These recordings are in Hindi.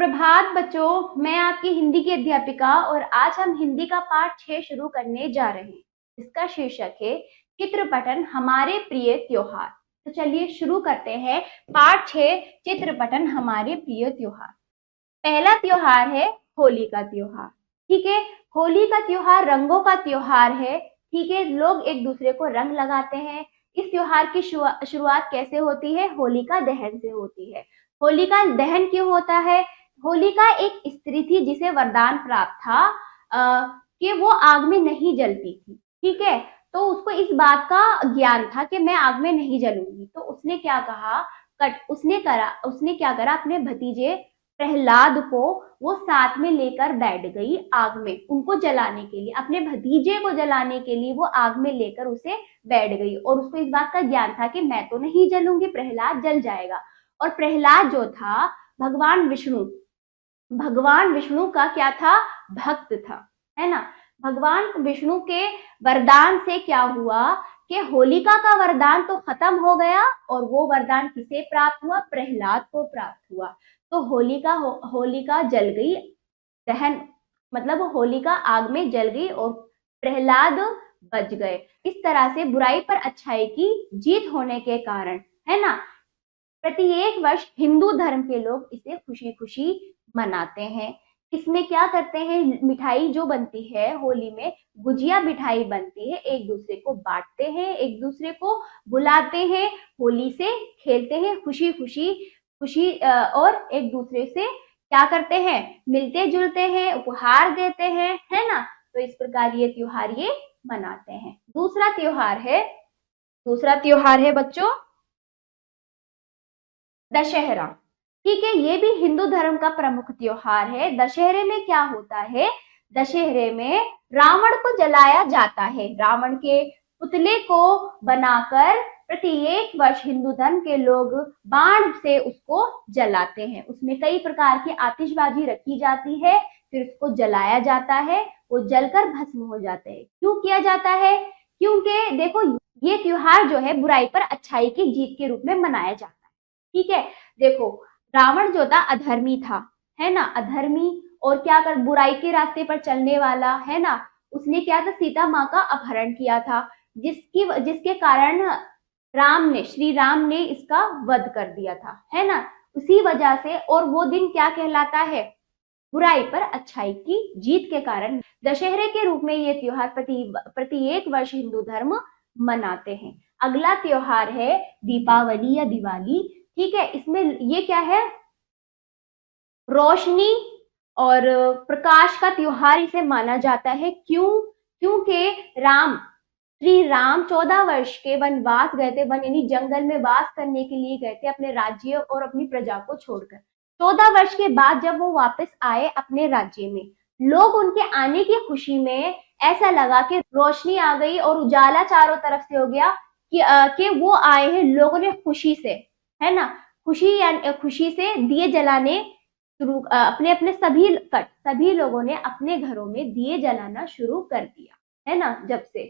सुप्रभात बच्चों, मैं आपकी हिंदी की अध्यापिका और आज हम हिंदी का पाठ 6 शुरू करने जा रहे हैं। इसका शीर्षक है चित्रपटन हमारे प्रिय त्योहार। तो चलिए शुरू करते हैं। पाठ 6 चित्रपटन हमारे प्रिय त्योहार। पहला त्योहार है होली का त्योहार। ठीक है, होली का त्योहार रंगों का त्योहार है। ठीक है, लोग एक दूसरे को रंग लगाते हैं। इस त्योहार की शुरुआत कैसे होती है? होलिका दहन से होती है। होलिका दहन क्यों होता है? होलिका एक स्त्री थी जिसे वरदान प्राप्त था कि वो आग में नहीं जलती थी। ठीक है, तो उसको इस बात का ज्ञान था कि मैं आग में नहीं जलूंगी। तो उसने क्या कहा, उसने क्या करा, अपने भतीजे प्रहलाद को वो साथ में लेकर बैठ गई आग में, उनको जलाने के लिए, अपने भतीजे को जलाने के लिए वो आग में लेकर उसे बैठ गई। और उसको इस बात का ज्ञान था कि मैं तो नहीं जलूंगी, प्रहलाद जल जाएगा। और प्रहलाद जो था भगवान विष्णु का क्या था? भक्त था, है ना। भगवान विष्णु के वरदान से क्या हुआ कि होलिका का वरदान तो खत्म हो गया और वो वरदान किसे प्राप्त हुआ? प्रहलाद को प्राप्त हुआ। तो होलिका जल गई, दहन मतलब होलिका आग में जल गई और प्रहलाद बच गए। इस तरह से बुराई पर अच्छाई की जीत होने के कारण, है ना, प्रत्येक वर्ष हिंदू धर्म के लोग इसे खुशी खुशी मनाते हैं। इसमें क्या करते हैं, मिठाई जो बनती है होली में, गुजिया मिठाई बनती है, एक दूसरे को बांटते हैं, एक दूसरे को बुलाते हैं, होली से खेलते हैं खुशी खुशी खुशी और एक दूसरे से क्या करते हैं, मिलते जुलते हैं, उपहार देते हैं, है ना। तो इस प्रकार ये त्योहार ये मनाते हैं। दूसरा त्योहार है बच्चों दशहरा। ठीक है, ये भी हिंदू धर्म का प्रमुख त्योहार है। दशहरे में क्या होता है? दशहरे में रावण को जलाया जाता है। रावण के पुतले को बनाकर प्रत्येक वर्ष हिंदू धर्म के लोग बाण से उसको जलाते हैं। उसमें कई प्रकार की आतिशबाजी रखी जाती है, फिर उसको जलाया जाता है, वो जलकर भस्म हो जाते हैं। क्यों किया जाता है? क्योंकि देखो, ये त्योहार जो है बुराई पर अच्छाई की जीत के रूप में मनाया जाता है। ठीक है, देखो, रावण जो था अधर्मी था, है ना, अधर्मी, और क्या कर, बुराई के रास्ते पर चलने वाला, है ना। उसने क्या था, सीता माँ का अपहरण किया था, जिसके कारण श्री राम ने इसका वध कर दिया था, है ना। उसी वजह से, और वो दिन क्या कहलाता है? बुराई पर अच्छाई की जीत के कारण दशहरे के रूप में ये त्योहार प्रत्येक वर्ष हिंदू धर्म मनाते हैं। अगला त्योहार है दीपावली या दिवाली। ठीक है, इसमें ये क्या है? रोशनी और प्रकाश का त्योहार इसे माना जाता है। क्यों? क्योंकि श्री राम 14 वर्ष के वनवास गए थे, वन यानी जंगल में वास करने के लिए गए थे, अपने राज्य और अपनी प्रजा को छोड़कर। 14 वर्ष के बाद जब वो वापस आए अपने राज्य में, लोग उनके आने की खुशी में ऐसा लगा कि रोशनी आ गई और उजाला चारों तरफ से हो गया कि वो आए हैं, लोगों ने खुशी से, है ना, खुशी से दिए जलाने शुरू, अपने अपने सभी लोगों ने अपने घरों में दिए जलाना शुरू कर दिया, है ना, जब से।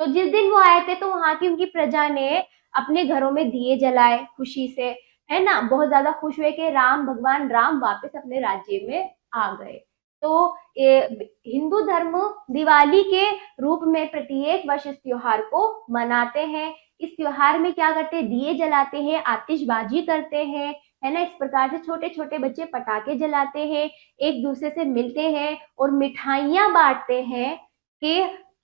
तो जिस दिन वो आए थे तो वहां की उनकी प्रजा ने अपने घरों में दिए जलाए खुशी से, है ना, बहुत ज्यादा खुश हुए कि भगवान राम वापस अपने राज्य में आ गए। तो हिंदू धर्म दिवाली के रूप में प्रत्येक वर्ष इस त्योहार को मनाते हैं। इस त्योहार में क्या करते हैं? दिए जलाते हैं, आतिशबाजी करते हैं, है ना। इस प्रकार से छोटे छोटे बच्चे पटाखे जलाते हैं, एक दूसरे से मिलते हैं और मिठाइयां बांटते हैं।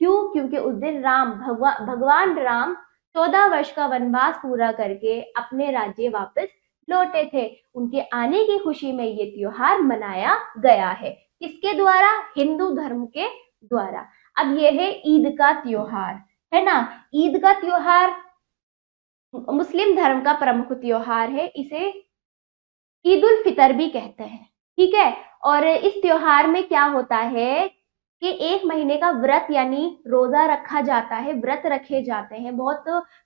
क्योंकि उस दिन भगवान राम 14 वर्ष का वनवास पूरा करके अपने राज्य वापस लौटे थे। उनके आने की खुशी में ये त्योहार मनाया गया है। किसके द्वारा? हिंदू धर्म के द्वारा। अब ये है ईद का त्योहार, है ना। ईद का त्योहार मुस्लिम धर्म का प्रमुख त्योहार है। इसे ईद उल फितर भी कहते हैं। ठीक है, और इस त्योहार में क्या होता है कि एक महीने का व्रत यानी रोजा रखा जाता है, व्रत रखे जाते हैं, बहुत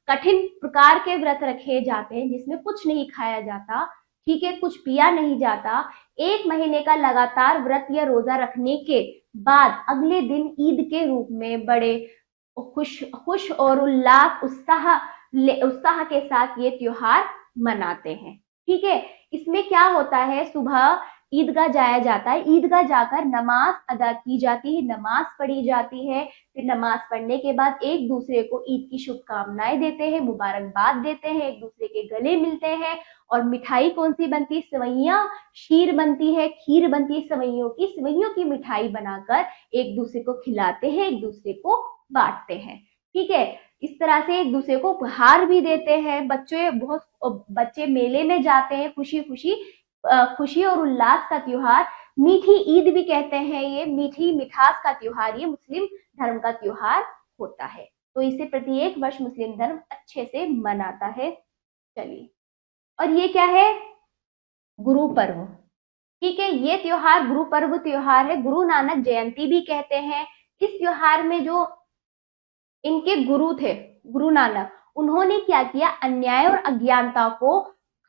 कठिन प्रकार के व्रत रखे जाते हैं जिसमें कुछ नहीं खाया जाता, ठीक है, कुछ पिया नहीं जाता। एक महीने का लगातार व्रत या रोजा रखने के बाद अगले दिन ईद के रूप में बड़े खुश और उत्साह के साथ ये त्योहार मनाते हैं। ठीक है, इसमें क्या होता है, सुबह ईदगाह जाया जाता है, ईदगाह जाकर नमाज अदा की जाती है, नमाज पढ़ी जाती है। फिर नमाज पढ़ने के बाद एक दूसरे को ईद की शुभकामनाएं देते हैं, मुबारकबाद देते हैं, एक दूसरे के गले मिलते हैं। और मिठाई कौन सी बनती है? सेवइयां, शीर बनती है, खीर बनती है सेवइयों की मिठाई बनाकर एक दूसरे को खिलाते हैं, एक दूसरे को बांटते हैं। ठीक है, इस तरह से एक दूसरे को उपहार भी देते हैं। बच्चे मेले में जाते हैं, खुशी खुशी, खुशी और उल्लास का त्योहार, मीठी ईद भी कहते हैं, ये मीठी मिठास का त्योहार, ये मुस्लिम धर्म का त्योहार होता है। तो इसे प्रत्येक वर्ष मुस्लिम धर्म अच्छे से मनाता है। चलिए, और ये क्या है? गुरु पर्व। ठीक है, ये त्योहार गुरु पर्व त्योहार है, गुरु नानक जयंती भी कहते हैं। इस त्योहार में जो इनके गुरु थे, गुरु नानक, उन्होंने क्या किया? अन्याय और अज्ञानता को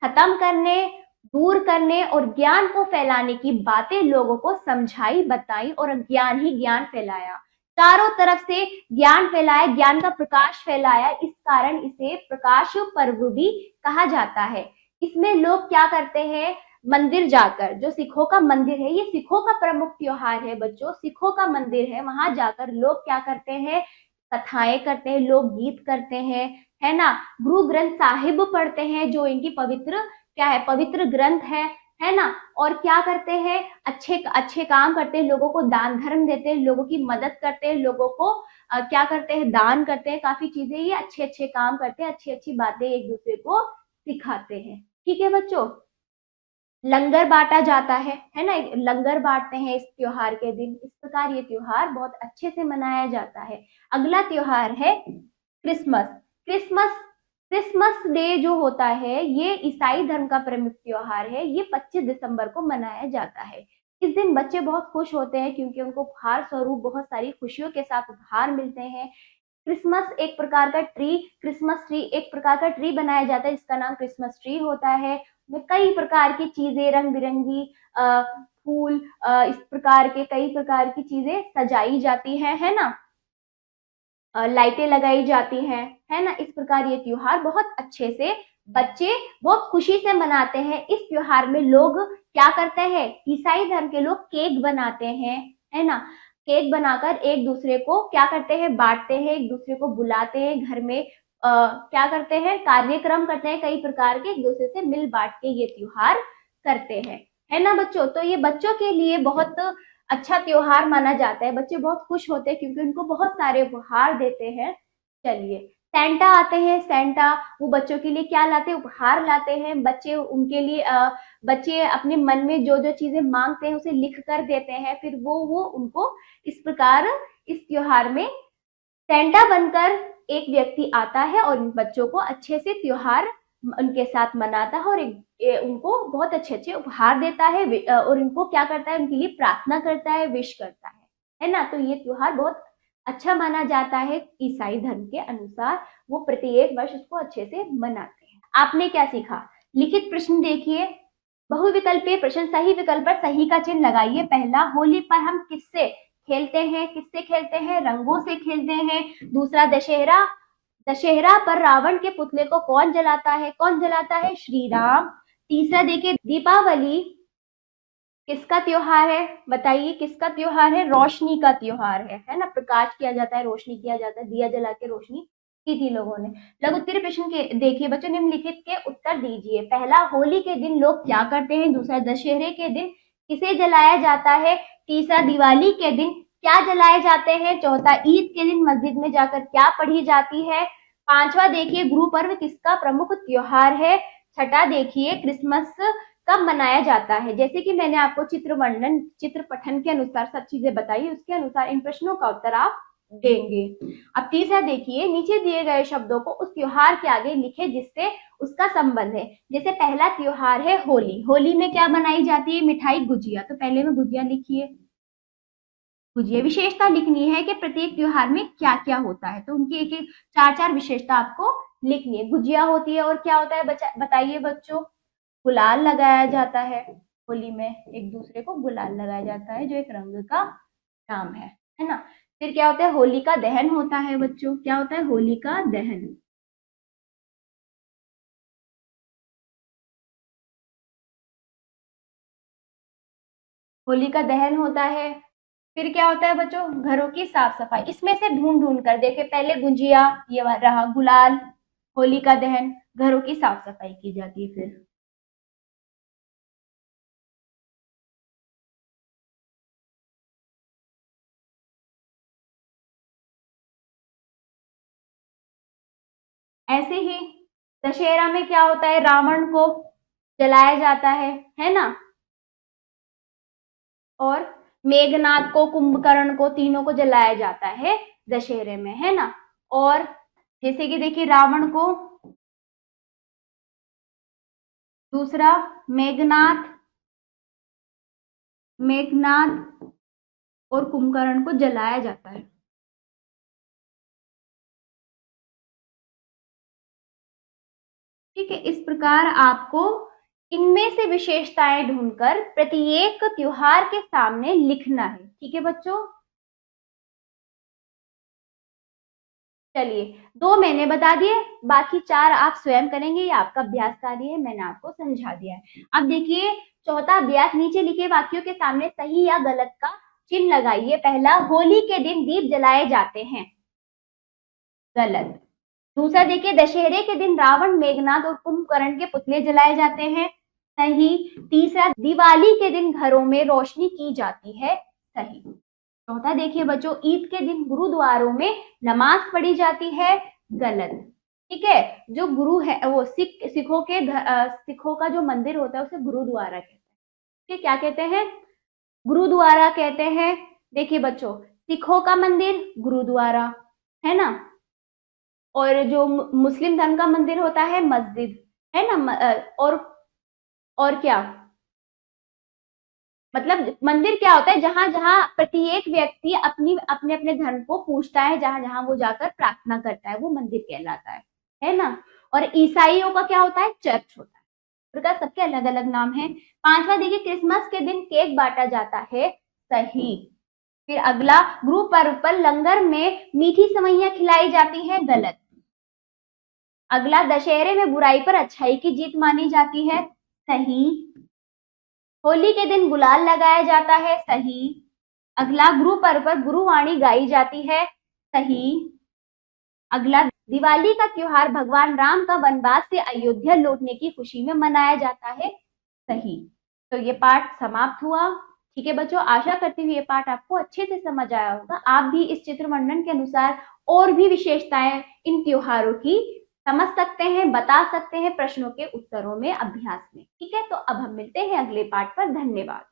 खत्म करने, दूर करने और ज्ञान को फैलाने की बातें लोगों को समझाई, बताई और ज्ञान ही ज्ञान फैलाया, चारों तरफ से ज्ञान फैलाया, ज्ञान का प्रकाश फैलाया। इस कारण इसे प्रकाश पर्व भी कहा जाता है। इसमें लोग क्या करते हैं? मंदिर जाकर, जो सिखों का मंदिर है, ये सिखों का प्रमुख त्योहार है बच्चों, सिखों का मंदिर है, वहां जाकर लोग क्या करते हैं? कथाएं करते हैं, लोग गीत करते हैं, है ना, गुरु ग्रंथ साहिब पढ़ते हैं, जो इनकी पवित्र क्या है? पवित्र ग्रंथ है ना। और क्या करते हैं? अच्छे अच्छे काम करते हैं, लोगों को दान धर्म देते हैं, लोगों की मदद करते हैं, लोगों को क्या करते हैं? दान करते हैं, काफी चीजें, ये अच्छे अच्छे काम करते हैं, अच्छी अच्छी बातें एक दूसरे को सिखाते हैं। ठीक है बच्चों, लंगर बांटा जाता है ना, लंगर बांटते हैं इस त्योहार के दिन। इस प्रकार ये त्योहार बहुत अच्छे से मनाया जाता है। अगला त्योहार है क्रिसमस। क्रिसमस क्रिसमस डे जो होता है, ये ईसाई धर्म का प्रमुख त्योहार है। ये 25 दिसंबर को मनाया जाता है। इस दिन बच्चे बहुत खुश होते हैं, क्योंकि उनको उपहार स्वरूप बहुत सारी खुशियों के साथ उपहार मिलते हैं। क्रिसमस ट्री एक प्रकार का ट्री बनाया जाता है, जिसका नाम क्रिसमस ट्री होता है। में कई प्रकार की चीजें, रंग बिरंगी फूल, इस प्रकार के कई प्रकार की चीजें सजाई जाती है ना, लाइटें लगाई जाती हैं, है ना। इस प्रकार ये त्योहार बहुत अच्छे से बच्चे बहुत खुशी से मनाते हैं। इस त्योहार में लोग क्या करते हैं? ईसाई धर्म के लोग केक बनाते हैं, है ना, केक बनाकर एक दूसरे को क्या करते हैं? बांटते हैं, एक दूसरे को बुलाते हैं घर में, क्या करते हैं? कार्यक्रम करते हैं कई प्रकार के, एक दूसरे से मिल बांट के ये त्योहार करते हैं, है ना बच्चों। तो ये बच्चों के लिए बहुत अच्छा त्योहार माना जाता है। बच्चे बहुत खुश होते हैं, क्योंकि उनको बहुत सारे उपहार देते हैं। चलिए, सेंटा आते हैं। सेंटा वो बच्चों के लिए क्या लाते हैं? उपहार लाते हैं। बच्चे उनके लिए बच्चे अपने मन में जो जो चीजें मांगते हैं उसे लिख कर देते हैं, फिर वो उनको इस प्रकार इस त्योहार में सेंटा बनकर एक व्यक्ति आता है और इन बच्चों को अच्छे से त्योहार उनके साथ मनाता है, और उनको बहुत अच्छे अच्छे उपहार देता है, और इनको क्या करता है? उनके लिए प्रार्थना करता है, विश करता है ना। तो ये त्योहार बहुत अच्छा माना जाता है ईसाई धर्म के अनुसार। वो प्रत्येक वर्ष उसको अच्छे से मनाते हैं। आपने क्या सीखा? लिखित प्रश्न देखिए, बहुविकल्पीय प्रश्न, सही विकल्प पर सही का चिन्ह लगाइए। पहला, होली पर हम किससे खेलते हैं? किससे खेलते हैं? रंगों से खेलते हैं। दूसरा, दशहरा दशहरा पर रावण के पुतले को कौन जलाता है? कौन जलाता है? श्री राम। तीसरा देखिए, दीपावली किसका त्योहार है? बताइए, किसका त्योहार है? रोशनी का त्योहार है ना। प्रकाश किया जाता है, रोशनी किया जाता है, दिया जला के रोशनी की थी लोगों ने। लघु उत्तरीय प्रश्न के देखिए बच्चों, निम्नलिखित के उत्तर दीजिए। पहला, होली के दिन लोग क्या करते हैं? दूसरा, दशहरे के दिन किसे जलाया जाता है? तीसरा, दिवाली के दिन क्या जलाए जाते हैं? चौथा, ईद के दिन मस्जिद में जाकर क्या पढ़ी जाती है? पांचवा देखिए, गुरु पर्व किसका प्रमुख त्योहार है? छठा देखिए, क्रिसमस कब मनाया जाता है? जैसे कि मैंने आपको चित्र पठन के अनुसार सब चीजें बताई, उसके अनुसार इन प्रश्नों का उत्तर आप देंगे। अब तीसरा देखिए, नीचे दिए गए शब्दों को उस त्योहार के आगे लिखे जिससे उसका संबंध है। जैसे पहला त्योहार है होली। होली में क्या बनाई जाती है? मिठाई, गुजिया। तो पहले में गुजिया लिखिए, गुजिया। विशेषता लिखनी है कि प्रत्येक त्योहार में क्या क्या होता है, तो उनकी एक एक चार चार विशेषता आपको लिखनी है। गुजिया होती है, और क्या होता है बताइए बच्चों? गुलाल लगाया जाता है। होली में एक दूसरे को गुलाल लगाया जाता है, जो एक रंग का नाम है ना। फिर क्या होता है? होली का दहन होता है बच्चों। क्या होता है? होली का दहन। होलिका दहन होता है। फिर क्या होता है बच्चों, घरों की साफ सफाई। इसमें से ढूंढ ढूंढ कर देखे, पहले गुंजिया, ये रहा गुलाल, होलिका दहन, घरों की साफ सफाई की जाती है। फिर ऐसे ही दशहरा में क्या होता है, रावण को जलाया जाता है ना। और मेघनाथ को, कुंभकर्ण को, तीनों को जलाया जाता है दशहरे में, है ना। और जैसे कि देखिए, रावण को, दूसरा मेघनाथ, मेघनाथ और कुंभकर्ण को जलाया जाता है। ठीक है, इस प्रकार आपको इनमें से विशेषताएं ढूंढकर प्रत्येक त्योहार के सामने लिखना है। ठीक है बच्चों, चलिए, दो मैंने बता दिए, बाकी चार आप स्वयं करेंगे, ये आपका अभ्यास कार्य है, मैंने आपको समझा दिया है। अब देखिए चौथा अभ्यास, नीचे लिखे वाक्यों के सामने सही या गलत का चिन्ह लगाइए। पहला, होली के दिन दीप जलाए जाते हैं, गलत। दूसरा देखिए, दशहरे के दिन रावण, मेघनाथ और कुंभकर्ण के पुतले जलाए जाते हैं, सही। तीसरा, दिवाली के दिन घरों में रोशनी की जाती है, सही। चौथा देखिए बच्चों, ईद के दिन गुरुद्वारों में नमाज पढ़ी जाती है, गलत। ठीक है, जो गुरु है वो सिखों का जो मंदिर होता है उसे गुरुद्वारा कहते हैं। ठीक, क्या कहते हैं, गुरुद्वारा कहते हैं। देखिए बच्चों, सिखों का मंदिर गुरुद्वारा, है ना। और जो मुस्लिम धर्म का मंदिर होता है मस्जिद, है ना। और क्या, मतलब मंदिर क्या होता है, जहां जहां प्रत्येक व्यक्ति अपनी अपने अपने धर्म को पूछता है, जहां जहां वो जाकर प्रार्थना करता है, वो मंदिर कहलाता है ना। और ईसाइयों का क्या होता है, चर्च होता है। प्रकार सबके अलग अलग नाम है। पांचवा देखिए, क्रिसमस के दिन केक बांटा जाता है, सही। फिर अगला, गुरु पर्व पर लंगर में मीठी सेवइयां खिलाई जाती है, गलत। अगला, दशहरे में बुराई पर अच्छाई की जीत मानी जाती है, सही। होली के दिन गुलाल लगाया जाता है, सही। अगला, गुरु पर्व पर गुरुवाणी गाई जाती है, सही। अगला, दिवाली का त्योहार भगवान राम का वनवास से अयोध्या लौटने की खुशी में मनाया जाता है, सही। तो ये पाठ समाप्त हुआ। ठीक है बच्चों, आशा करती हूँ ये पाठ आपको अच्छे से समझ आया होगा। आप भी इस चित्र वर्णन के अनुसार और भी विशेषताएं इन त्योहारों की समझ सकते हैं, बता सकते हैं प्रश्नों के उत्तरों में, अभ्यास में। ठीक है, तो अब हम मिलते हैं अगले पाठ पर। धन्यवाद।